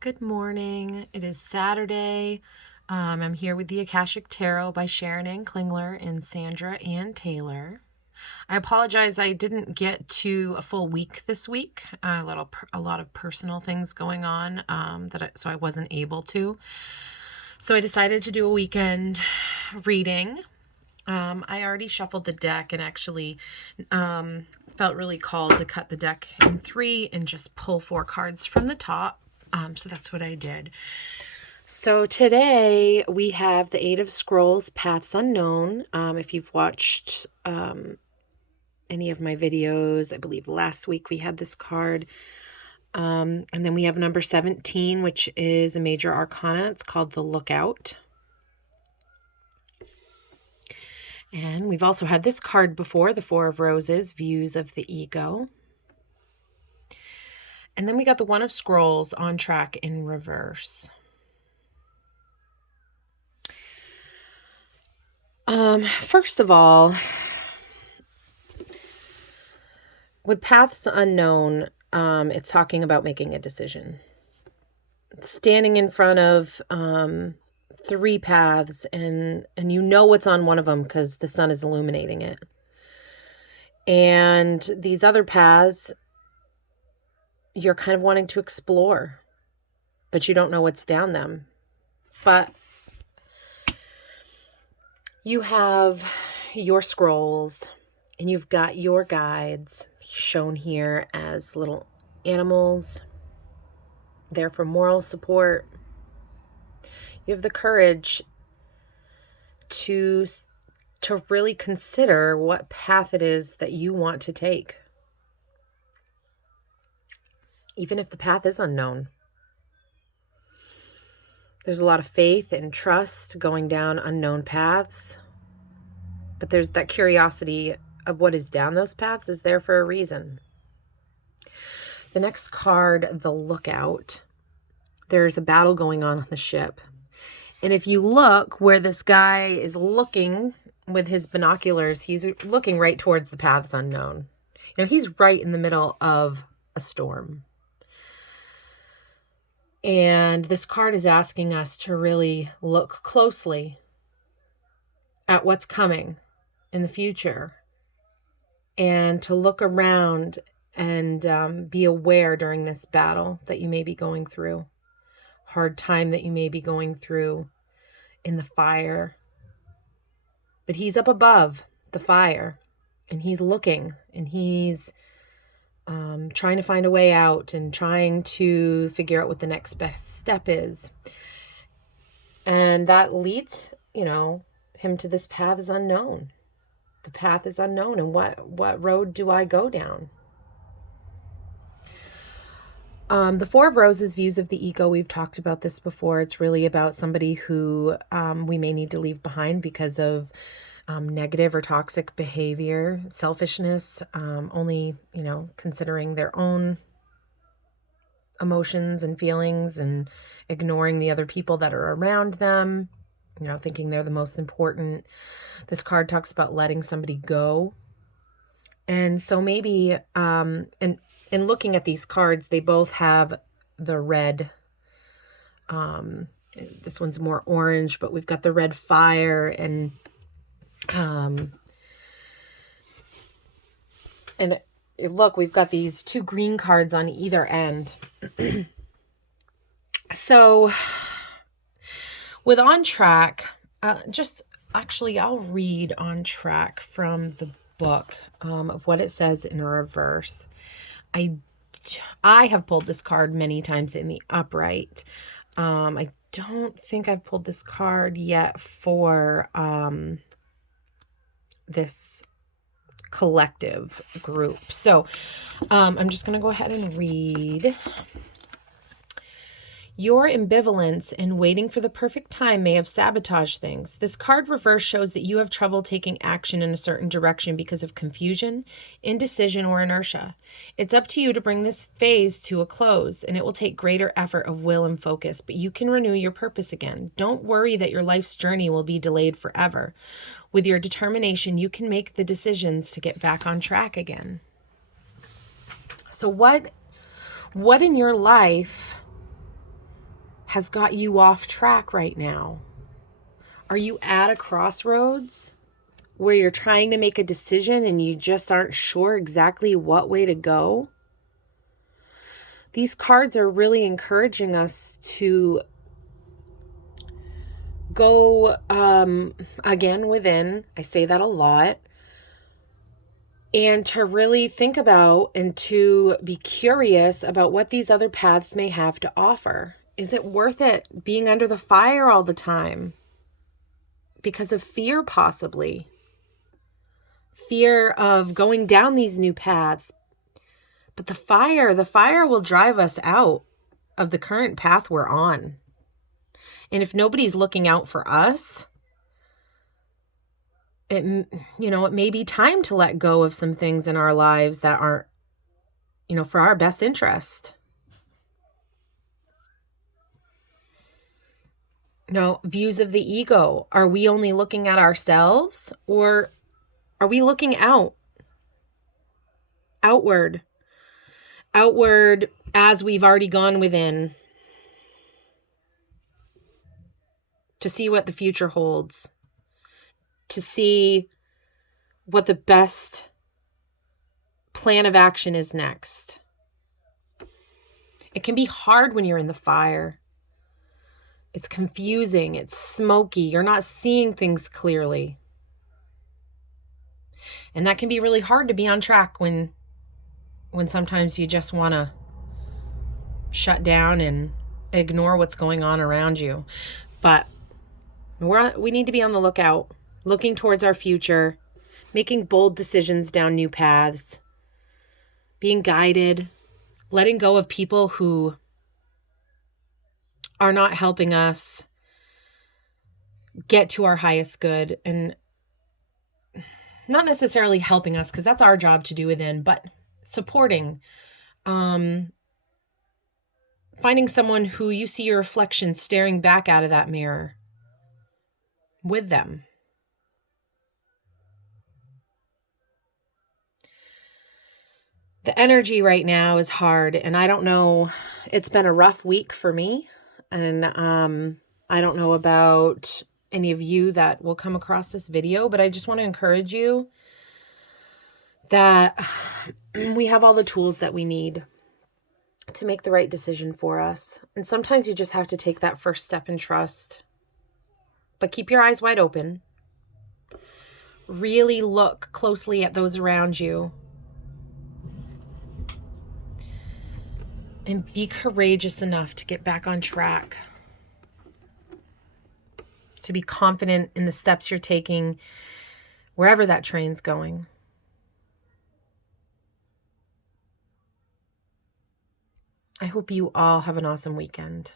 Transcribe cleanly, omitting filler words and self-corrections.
Good morning. It is Saturday. I'm here with the Akashic Tarot by Sharon and Klingler and Sandra and Taylor. I apologize I didn't get to a full week this week. A lot of personal things going on so I wasn't able to. So I decided to do a weekend reading. I already shuffled the deck and actually felt really called to cut the deck in 3 and just pull 4 cards from the top. So that's what I did. So today we have the 8 of Scrolls, Paths Unknown. If you've watched any of my videos, I believe last week we had this card. And then we have number 17, which is a major arcana. It's called the Lookout. And we've also had this card before, the 4 of Roses, Views of the Ego. And then we got the 1 of Scrolls, On Track in reverse. First of all, with Paths Unknown, it's talking about making a decision. Standing in front of 3 paths, and you know what's on one of them because the sun is illuminating it. And these other paths, you're kind of wanting to explore, but you don't know what's down them. But you have your scrolls and you've got your guides shown here as little animals there for moral support. You have the courage to really consider what path it is that you want to take, even if the path is unknown. There's a lot of faith and trust going down unknown paths, but there's that curiosity of what is down those paths is there for a reason. The next card, the Lookout. There's a battle going on the ship. And if you look where this guy is looking with his binoculars, he's looking right towards the paths unknown. You know, he's right in the middle of a storm. And this card is asking us to really look closely at what's coming in the future and to look around and be aware during this battle that you may be going through, hard time that you may be going through in the fire. But he's up above the fire and he's looking and he's trying to find a way out and trying to figure out what the next best step is. And that leads, him to this path is unknown. The path is unknown. And what road do I go down? The 4 of Roses, Views of the Ego, we've talked about this before. It's really about somebody who we may need to leave behind because of negative or toxic behavior, selfishness, only, considering their own emotions and feelings and ignoring the other people that are around them, thinking they're the most important. This card talks about letting somebody go. And so maybe, in looking at these cards, they both have the red. This one's more orange, but we've got the red fire and look, we've got these 2 green cards on either end. So with On Track, I'll read On Track from the book of what it says in reverse. I have pulled this card many times in the upright. I don't think I've pulled this card yet for this collective group. So I'm just going to go ahead and read. Your ambivalence and waiting for the perfect time may have sabotaged things. This card reverse shows that you have trouble taking action in a certain direction because of confusion, indecision, or inertia. It's up to you to bring this phase to a close, and it will take greater effort of will and focus, but you can renew your purpose again. Don't worry that your life's journey will be delayed forever. With your determination, you can make the decisions to get back on track again. So what in your life has got you off track right now? Are you at a crossroads where you're trying to make a decision and you just aren't sure exactly what way to go? These cards are really encouraging us to go again within. I say that a lot. And to really think about and to be curious about what these other paths may have to offer. Is it worth it being under the fire all the time? Because of fear, possibly. Fear of going down these new paths. But the fire will drive us out of the current path we're on. And if nobody's looking out for us, it may be time to let go of some things in our lives that aren't, for our best interest. Now, views of the ego. Are we only looking at ourselves, or are we looking outward as we've already gone within to see what the future holds, to see what the best plan of action is next? It can be hard when you're in the fire. It's confusing. It's smoky. You're not seeing things clearly. And that can be really hard to be on track when sometimes you just want to shut down and ignore what's going on around you. But we need to be on the lookout, looking towards our future, making bold decisions down new paths, being guided, letting go of people who are not helping us get to our highest good, and not necessarily helping us, because that's our job to do within, but supporting, finding someone who you see your reflection staring back out of that mirror with them. The energy right now is hard, and I don't know, it's been a rough week for me, and I don't know about any of you that will come across this video, but I just want to encourage you that we have all the tools that we need to make the right decision for us. And sometimes you just have to take that first step and trust. But keep your eyes wide open. Really look closely at those around you. And be courageous enough to get back on track. To be confident in the steps you're taking, wherever that train's going. I hope you all have an awesome weekend.